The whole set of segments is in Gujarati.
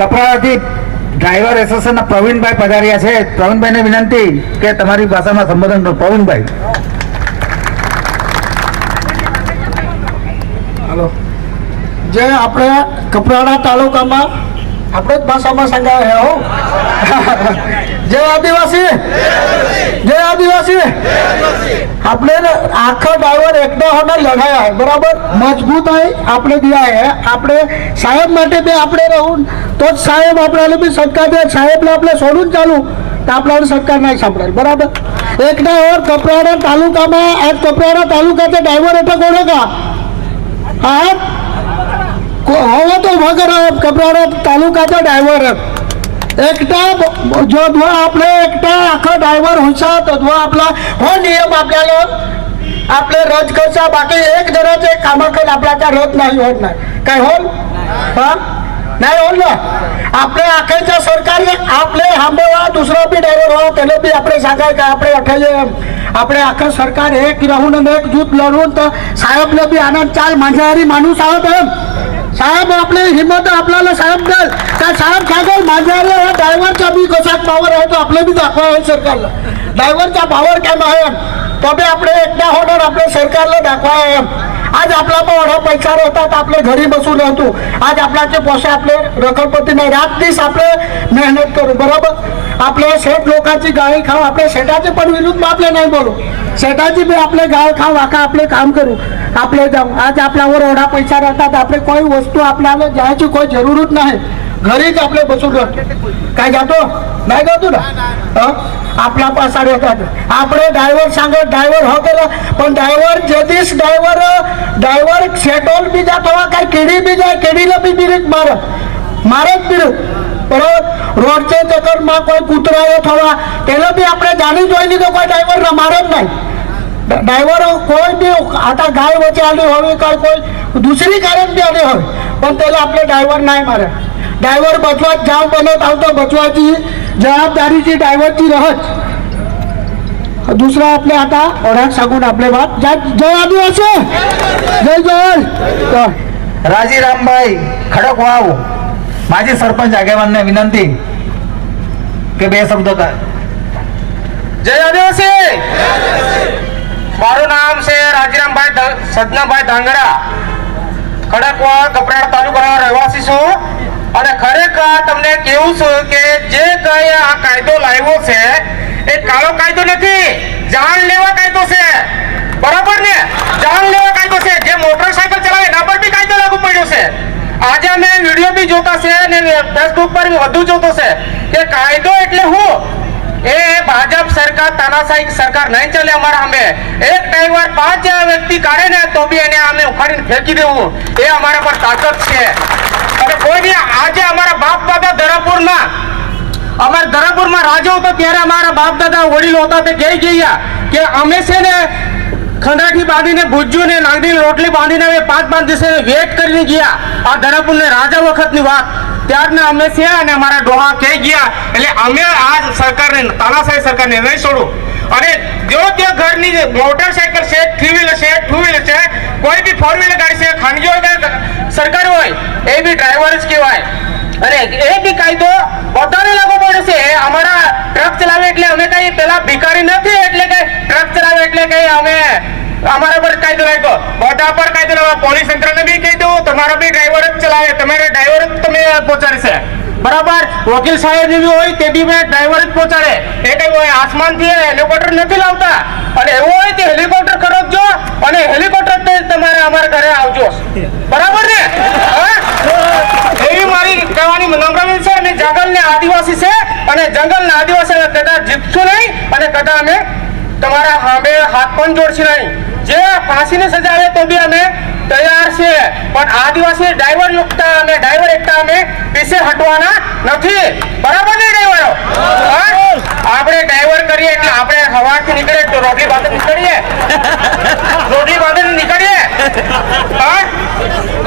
કપરાથી ડ્રાઈવર એસોસિએશનના પ્રવીણભાઈ પધાર્યા છે. પ્રવીણભાઈને વિનંતી કે તમારી ભાષામાં સંબોધન કરો. પ્રવીણભાઈ. હાલો. જે આપણે કપરાડા તાલુકામાં, આપણે જ ભાષામાં સંગાવ્યા હો. जय आदिवासी! जय आदिवासी! आपले आखा ड्राइवर एकदा होणार लढाई आहे बरोबर? मजबूत आहे आपले दिया आहे आपले साहेब माटे ते आपले राहून तोच साहेब आपल्याला बी सत्ता दे साहेबला आपलं सोडून चालू तर आपल्याला सत्कार नाही सापडेल बरोबर? एकदा और कपराडा तालुका मा आज कपराडा तालुक्याचे ड्रायव्हर होता कोण का? हा हो तो उभा कपराडा तालुक्याचा ड्रायव्हर एकटा ब- जो जो आपले एकटा अख्खा ड्रायव्हर हुशार तो जो आपला हो नियम आपल्याला आपले रद्द कसा बाकी एक जणाचे कामाकडे आपल्याचा रद्द नाही होत नाही काय होल हा नाही होल ना आपले अखेरच्या सरकारने आपले आंबेवा दुसरा बी ड्रायव्हर व्हा त्याला बी આપણે सांगाय का આપણે અઠાઈએ એમ આપણે આખા સરકાર એક રહું ને એક જૂથ લડવું તો સાહેબને બી આનંદ ચાલ माझ्याहारी माणूस आहोत एम साहेब आपले हिंमत आपल्याला साहेब द्याल. त्या साहेब सांगाल माझ्यावर या ड्रायव्हरचा बी कसा पावर आहे तो आपले बी दाखवा आहे सरकारला. ड्रायव्हरचा पावर काय आहे तो आपले एकदा होणार आपल्या सरकारला दाखवा आहे आज आपला पण एवढा पैसा राहतात आपले घरी बसून राहतो. आज आपल्याचे पोसे आपले रखडपती नाही रात दिस आपले मेहनत करू बरोबर? आपल्या शेठ लोकांची गाळी खाऊ आपल्या शेठाचे पण विरुद्ध आपले नाही बोलू. शेठाची बी आपले गाळ खाऊ आका आपले काम करू आपले जाऊ. आज आपल्यावर ओढा पैसा राहतात आपले कोई वस्तू आपल्याला जायची कोई जरूरच नाही. घरीच आपले बसून राहतो. काय जातो? नाही जातो ना? आपला पासा येतात. आपले ड्रायव्हर सांगत ड्रायव्हर हो केलं पण ड्रायव्हर जदीस ड्रायव्हर ड्रायव्हर शेटोल बी जातो काय केडी बी जाय केडीला बी बिरीत मारत. मारत बिरू बरोबर રોડ છે ચક્કરમાં કોઈ કૂતરાયો થવા તેને બી આપણે જાણી જોઈને તો કોઈ ડ્રાઈવર મારે જ નહીં ડ્રાઈવરો કોઈ બી आता ગાય વચ્ચે આલી હોય કે કોઈ दुसरी कारण बी आली હોય पण त्याला आपले ड्रायव्हर नाही मारे ड्रायव्हर बचवात जाम बनत आवतो बचवाची जबाबदारीची ड्रायव्हरची रहत दुसरा आपले आता ओढ्यात सांगून आपले बात जय जय आदिवासी जय जय जय. રાજીરામભાઈ ખડકવાવ માજી સરપંચ આગેવાનને વિનંતી કે બે શબ્દો જય આદિવાસી! મારું નામ છે રાજીરામભાઈ સદનાભાઈ ધાંગડા. ખડકવા કપરાડા તાલુકાના રહેવાસી છું અને ખરેખર તમને કેવું છું કે જે કઈ આ કાયદો લાવ્યો છે એ કાળો કાયદો નથી, જાણ લેવા કાયદો છે. બરાબર ને? જાણ લેવા કાયદો છે. જે મોટરસાયકલ ચલાવે એના પર બી કાયદો લાગુ પડ્યો છે. આજે અમે વીડિયો બી જોતા છે અને ફેસબુક પર વધુ જોતો છે. કે કાયદો એટલે શું એ ભાજપ સરકાર, તાનાશાહી સરકાર નહીં ચાલે અમારા અમે એક ડ્રાઈવર પાંચ વ્યક્તિ કાઢે ને તો બી એને અમે ઉખાડીને ફેંકી દેવું. એ અમારા પર તાકાત છે. અને કોઈ બી આજે અમારા બાપ દાદા ધરમપુરમાં અમારા ધરમપુરમાં રાજો હતો ત્યારે અમારા બાપ દાદા વડીલો હતા તે કહી ગયા કે અમે છે ને ખંડાથી બાંધીને ભુજ્જુ ને નાગડીને રોટલી બાંધીને અમે પાંચ પાંચ દિવસે વેટ કરીને ગયા. આ ધરમપુર ને રાજા વખતની વાત. ત્યારના અમે છે અને અમારા ડોહા કહી ગયા? એટલે અમે આ સરકારને તાનાશાહી સરકારને નહીં છોડું. અને જો તે ઘરની મોટરસાયકલ છે થ્રી વ્હીલર છે ટુ વ્હીલર છે, કોઈ બી ફોર વ્હીલર ગાડી છે, ખાનગી હોય સરકાર હોય, એ બી ડ્રાઈવર જ કહેવાય. અને એ બી કાયદો બધાને લાગુ પડે છે. અમારા ટ્રક ચલાવે એટલે અમે કઈ પેલા ભિકારી નથી એટલે કઈ અમે અમારા પર કાયદો લાગ્યો બધા પર કાયદો લાગ્યો પોલીસ તંત્રને બી કહી દઉં, તમારો બી ડ્રાઈવર જ ચલાવે. તમારે ડ્રાઈવર જ તમે પહોંચાડશે. બરાબર? વકીલ સાહેબ જેવી હોય તે બી મેં ડ્રાઈવર જ પહોંચાડે. એ કઈ હોય આસમાનથી હેલિકોપ્ટર નથી લાવતા. અને એવું હોય તે હેલિકોપ્ટર ખરીદજો અને હેલિકોપ્ટર તમારે અમારા ઘરે આવજો. બરાબર ને? એવી મારી કહેવાની નમ્ર છે અને જંગલને આદિવાસી છે અને જંગલના આદિવાસી કદાચ જીતશું નહીં અને કદાચ અમે તમારા હામે હાથ પણ જોડશે નહીં. જે ફાંસીની સજા આવે તો બી અમે તૈયાર છે પણ આદિવાસી ડ્રાઈવર યુક્તા અને ડ્રાઈવર એકતા અમે પીછે હટવાના નથી. બરાબર ને ડ્રાઈવરો? આપણે ડ્રાઈવર કરીએ એટલે આપણે હવાથી નીકળીએ તો રોટલી બાંધીને નીકળીએ. રોટલી બાંધીને નીકળીએ?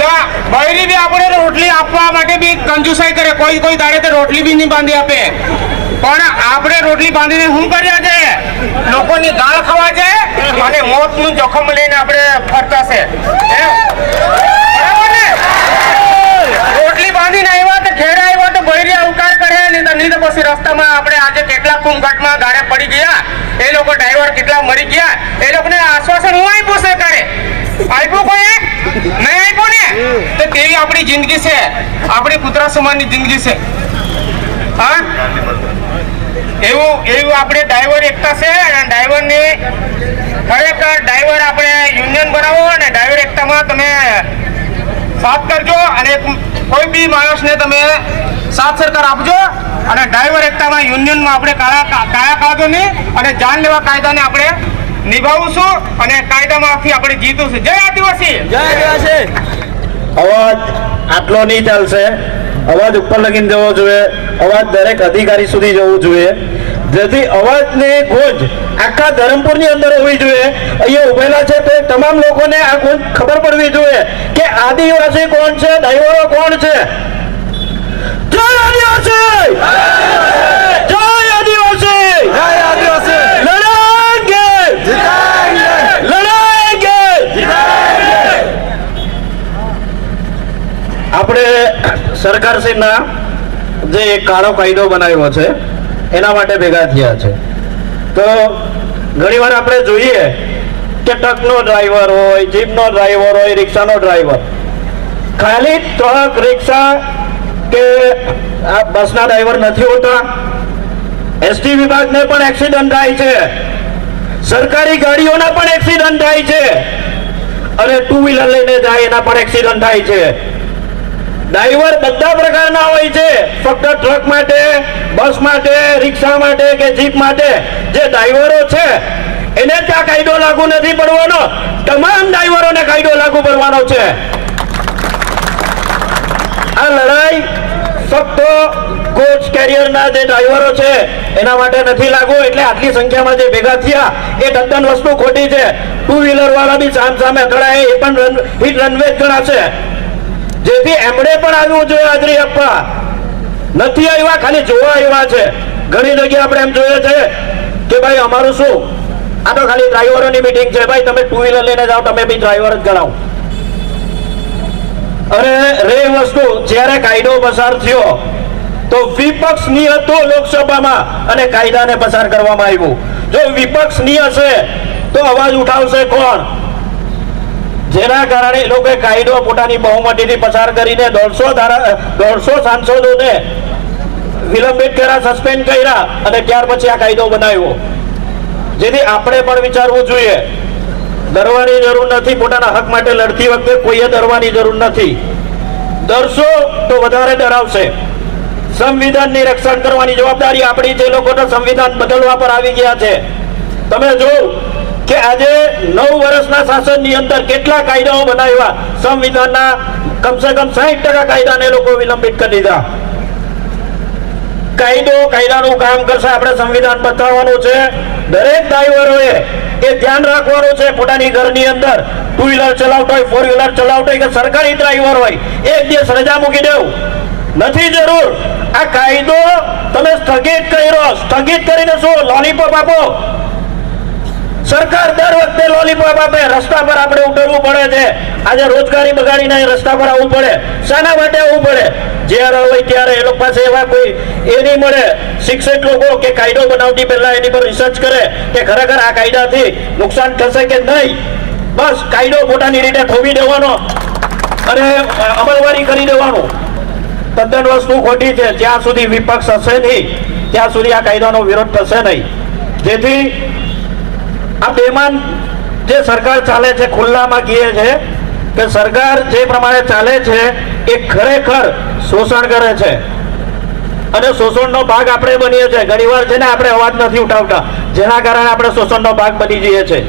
તો બૈરી બી આપણે રોટલી આપવા માટે બી કંજુસાઈ કરે. કોઈ કોઈ દાડે તો રોટલી બી નહીં બાંધી આપે. પણ આપણે રોટલી બાંધીને શું કર્યા છે? લોકોની ગાળ ખાવા છે અને મોતનું જોખમ લઈને આપણે ફરતા છે? રોટલી બાંધીને આવ્યા તો ઘેર આવ્યા તો આદિવાસી રસ્તામાં આપણે આજે કેટલા કુંભઘાટમાં ગાડે પડી ગયા. એ લોકો ડ્રાઈવર કેટલા મરી ગયા. એ લોકોને આશ્વાસન હું આપ્યું સરકારે આપ્યું કોઈ? નહીં આપ્યું ને? તો તેવી આપણી જિંદગી છે. આપણી કૂતરા સમાનની જિંદગી છે. હા? એવું એવું આપણે ડ્રાઈવર એકતા છે અને ડ્રાઈવરની ખરેખર ડ્રાઈવર આપણે યુનિયન બનાવો અને ડ્રાઈવર એકતામાં તમે સાથ કરજો અને કોઈ બી માણસને તમે સાથ સરકાર આપજો અને ડ્રાઈવર એકતામાં યુનિયનમાં આપણે કાયા કાયદોની અને જાનલેવા કાયદાને આપણે નિભાવશું અને કાયદામાંથી આપણે જીતીશું. જય આદિવાસી! અવાજ આટલો નહીં ચાલશે. અવાજ ઉપર લગીને જવો જોઈએ. અવાજ દરેક અધિકારી સુધી જવું જોઈએ. જેથી અવાજની ગૂંજ આખા ધરમપુરની અંદર હોવી જોઈએ. અહીંયા ઉભેલા છે તે તમામ લોકોને આ ગૂંજ ખબર પડવી જોઈએ કે આદિવાસી કોણ છે ડ્રાઈવરો કોણ છે? જય આદિવાસી લડાંગે લડાંગે આપણે સરકારશ્રીના જે કાળો કાયદો બનાવ્યો છે, એના માટે ભેગા થયા છે. તો ઘણીવાર આપણે જોઈએ કે ટ્રકનો ડ્રાઈવર હોય, જીપનો ડ્રાઈવર હોય, રિક્ષાનો ડ્રાઈવર. ખાલી ટ્રક, રિક્ષા કે આ બસના ડ્રાઈવર નથી હોતા. એસટી વિભાગને પણ એક્સિડન્ટ થાય છે. સરકારી ગાડીઓના પણ એક્સિડન્ટ થાય છે. અને ટુ વ્હીલર લઈને જાય એના પણ એક્સિડન્ટ થાય છે. ડ્રાઈવર બધા પ્રકારના હોય છે. ફક્ત ટ્રક માટે, બસ માટે, રિક્ષા માટે કે જીપ માટે જે ડ્રાઈવરો છે, એને ત્યાં કાયદો લાગુ નથી પડવાનો. તમામ ડ્રાઈવરોને કાયદો લાગુ પડવાનો છે. આ લડાઈ ફક્ત કોચ કેરિયરના જે ડ્રાઈવરો છે, એના માટે નથી લાગુ. એટલે આટલી સંખ્યામાં જે ભેગા થયા, એ તદ્દન વસ્તુ ખોટી છે. ટુ વ્હીલર વાળા બી સામ સામે અથડાય, એ પણ હિટ રનવે જ ગણાશે. જેથી એમણે પણ આવ્યું જોઈએ હાજરી આપવા. નથી આવ્યા, ખાલી જોવા આવ્યા છે. ઘણી જગ્યાએ આપણે એમ જોઈએ છે કે ભાઈ અમારું શું? આ તો ખાલી ડ્રાઈવરોની મીટિંગ છે. ભાઈ, તમે ટુ વ્હીલર લઈને જાઓ, તમે બી ડ્રાઈવર જ ગણાવો. અને રે વસ્તુ, જ્યારે કાયદો પસાર થયો, તો વિપક્ષની હતો લોકસભામાં અને કાયદાને પસાર કરવામાં આવ્યું. જો વિપક્ષની હશે, તો અવાજ ઉઠાવશે કોણ? જેના કારણે એ લોકોએ કાયદો પોતાની બહુમતીથી પસાર કરીને દોઢસો ધારા દોઢસો સાંસદોને વિલંબિત કર્યા, સસ્પેન્ડ કર્યા અને ત્યાર પછી આ કાયદો બનાવ્યો. જેથી આપણે પણ વિચારવું જોઈએ, ડરવાની જરૂર નથી, પોતાના હક માટે લડતી વખતે કોઈએ ડરવાની જરૂર નથી. ડરશો તો વધારે ડરાવશે. સંવિધાનની રક્ષણ કરવાની જવાબદારી આપણી છે લોકો તો સંવિધાન બદલવા પર આવી ગયા છે. તમે જો કે આજે નવ વર્ષના શાસનની અંદર કેટલા કાયદાઓ બનાવ્યા? સંવિધાનના કમસે કમ સાહીઠ ટકા કાયદાને લોકો વિલંબિત કરી દીધા. કાયદો, કાયદાનું કામ કરશે, આપણે સંવિધાન બતાવવાનું છે. દરેક ડ્રાઈવરોએ એ ધ્યાન રાખવાનું છે પોતાની ઘરની અંદર. ટુ વ્હીલર ચલાવતો હોય ફોર વ્હીલર ચલાવતો હોય કે સરકારી ડ્રાઈવર હોય, એક દિવસ રજા મૂકી દેવું. નથી જરૂર. આ કાયદો તમે સ્થગિત કર્યો. સ્થગિત કરીને શું? લોલીપોપ આપો. સરકાર દર વખતે લોલીપોપ આપે, રસ્તા પર આપણે ઉતરવું પડે છે. આજે રોજગારી બગાડીને રસ્તા પર આવવું પડે. શાના માટે આવવું પડે. જ્યારે હોય ત્યારે એ લોકો પાસે એવા કોઈ એ નહીં મળે. શિક્ષિત લોકો કે કાયદો બનાવતી પહેલા એની પર રિસર્ચ કરે કે ખરેખર આ કાયદાથી નુકસાન થશે કે નહીં. બસ, કાયદો પોતાની રીતે થોવી દેવાનો અને અમલવારી કરી દેવાનું. તદ્દન વસ્તુ ખોટી છે. જ્યાં સુધી વિપક્ષ હશે નહીં, ત્યાં સુધી આ કાયદાનો વિરોધ થશે નહીં. જેથી બેમાન જે સરકાર ચાલે છે, ખુલ્લામાં કહે છે, કે સરકાર જે પ્રમાણે ચાલે છે, એ ખરેખર શોષણ કરે છે. અને શોષણનો ભાગ આપણે બનીએ છીએ. ઘણીવાર છે ને આપણે અવાજ નથી ઉઠાવતા, જેના કારણે આપણે શોષણનો ભાગ બની જઈએ છીએ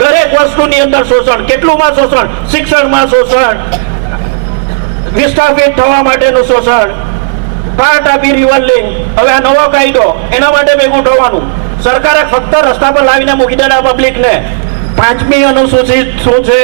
દરેક વસ્તુની અંદર શોષણ, કેટલુંમાં શોષણ? શિક્ષણમાં શોષણ, વિસ્થાપિત થવા માટેનું શોષણ, પાર્ટ આપી રિવર્લિંગ હવે આ નવો કાયદો, એના માટે ભેગું થવાનું. સરકારે ફક્ત રસ્તા પર લાવીને મૂકી દેના પબ્લિકને પાંચમી અનુસૂચિત શું છે?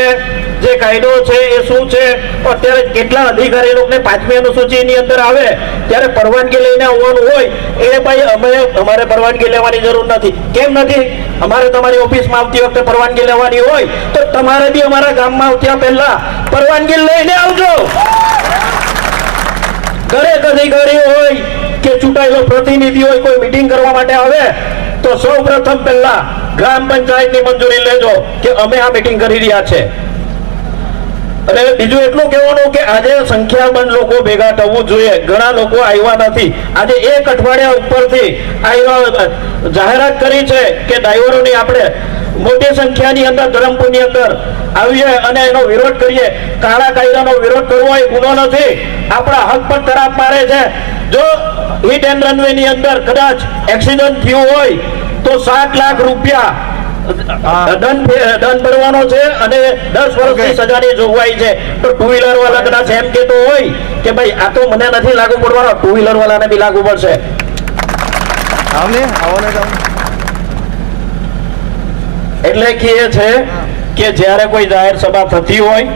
જે કાયદો છે એ શું છે? અત્યારે કેટલા અધિકારી લોકોને પાંચમી અનુસૂચિની અંદર આવે? ત્યારે પરવાનગી લઈને આવવાનું હોય, એ ભાઈ અમે અમારે પરવાનગી લેવાની જરૂર નથી. કેમ નથી? અમારે તમારી ઓફિસમાં આવતી વખતે પરવાનગી લેવાની હોય, તો તમારે બી અમારા ગામમાં આવતા પહેલા પરવાનગી લઈને આવજો. દરેક અધિકારી હોય કે ચૂંટાયેલો પ્રતિનિધિ હોય, કોઈ મીટિંગ કરવા માટે આવે તો સૌ પ્રથમ પહેલા ગ્રામ પંચાયતની મંજૂરી લેજો કે અમે આ મીટિંગ કરી રહ્યા છે. અને બીજું એટલું કહેવાનું કે આજે સંખ્યાબંધ લોકો ભેગા થવું જોઈએ. ઘણા લોકો આવ્યા નથી. આજે એક અઠવાડિયા ઉપરથી જાહેરાત કરી છે કે ડ્રાઈવરોની આપણે મોટી સંખ્યાની અંદર ધરમપુરની અંદર આવીએ અને એનો વિરોધ કરીએ. કાળા કાયદાનો વિરોધ કરવો એ ગુનો નથી. આપણા હક પર તરાપ મારે છે. જો હિટ એન્ડ રનવે ની અંદર કદાચ એક્સિડન્ટ થયું હોય તો સાત લાખ રૂપિયા દંડ દંડ ભરવાનો છે અને દસ વર્ષની સજાની જોગવાઈ છે. તો ટુ વ્હીલર વાળા કદાચ એમ કેતો હોય કે ભાઈ આ તો મને નથી લાગુ પડવાનો ટુ વ્હીલર વાળાને બી લાગુ પડશે. એટલે કે એ છે કે જ્યારે કોઈ જાહેર સભા થતી હોય,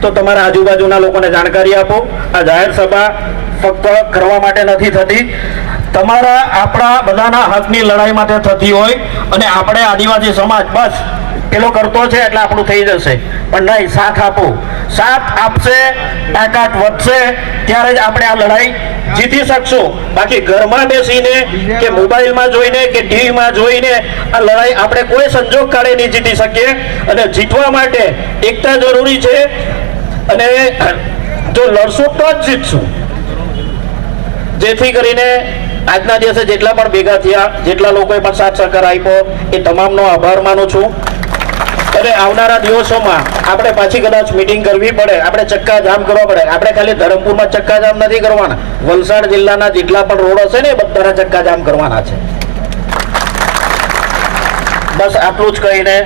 તો તમારા આજુબાજુના લોકોને જાણકારી આપો. આ જાહેર સભા ફક્ત કરવા માટે નથી થતી. તમારા આપણા બધાના હકની લડાઈ માટે થતી હોય અને આપણે આદિવાસી સમાજ બસ પેલો કરતો છે એટલે આપણું થઈ જશે. પણ નહીં, સાથ આપો. સાથ આપશે, તાકાત વધશે, ત્યારે જ આપણે આ લડાઈ જીતી શકશું. બાકી ઘરમાં બેસીને કે મોબાઈલમાં જોઈને કે ટીવીમાં જોઈને આ લડાઈ આપણે કોઈ સંજોગ કાળે નહીં જીતી શકીએ. અને જીતવા માટે એકતા જરૂરી છે. અને જો લડશું તો જ જીતશું. જેથી કરીને આજના દિવસે જેટલા પણ ભેગા થયા, જેટલા લોકોએ પણ સાથ સહકાર આપ્યો, એ તમામનો આભાર માનું છું. અને આવનારા દિવસોમાં આપણે પાછી કદાચ મિટિંગ કરવી પડે. આપણે ચક્કાજામ કરવા પડે. આપણે ખાલી ધરમપુરમાં ચક્કાજામ નથી કરવાના. વલસાડ જિલ્લાના જેટલા પણ રોડ હશે ને બધાના ચક્કાજામ કરવાના છે. બસ આટલું જ કહીને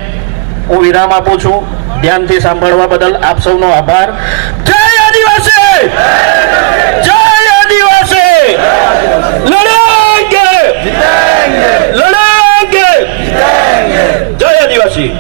હું વિરામ આપું છું. ધ્યાનથી સાંભળવા બદલ આપ સૌનો આભાર. જય આદિવાસી! જય આદિવાસી! લડેંગે! લડેંગે! જય આદિવાસી!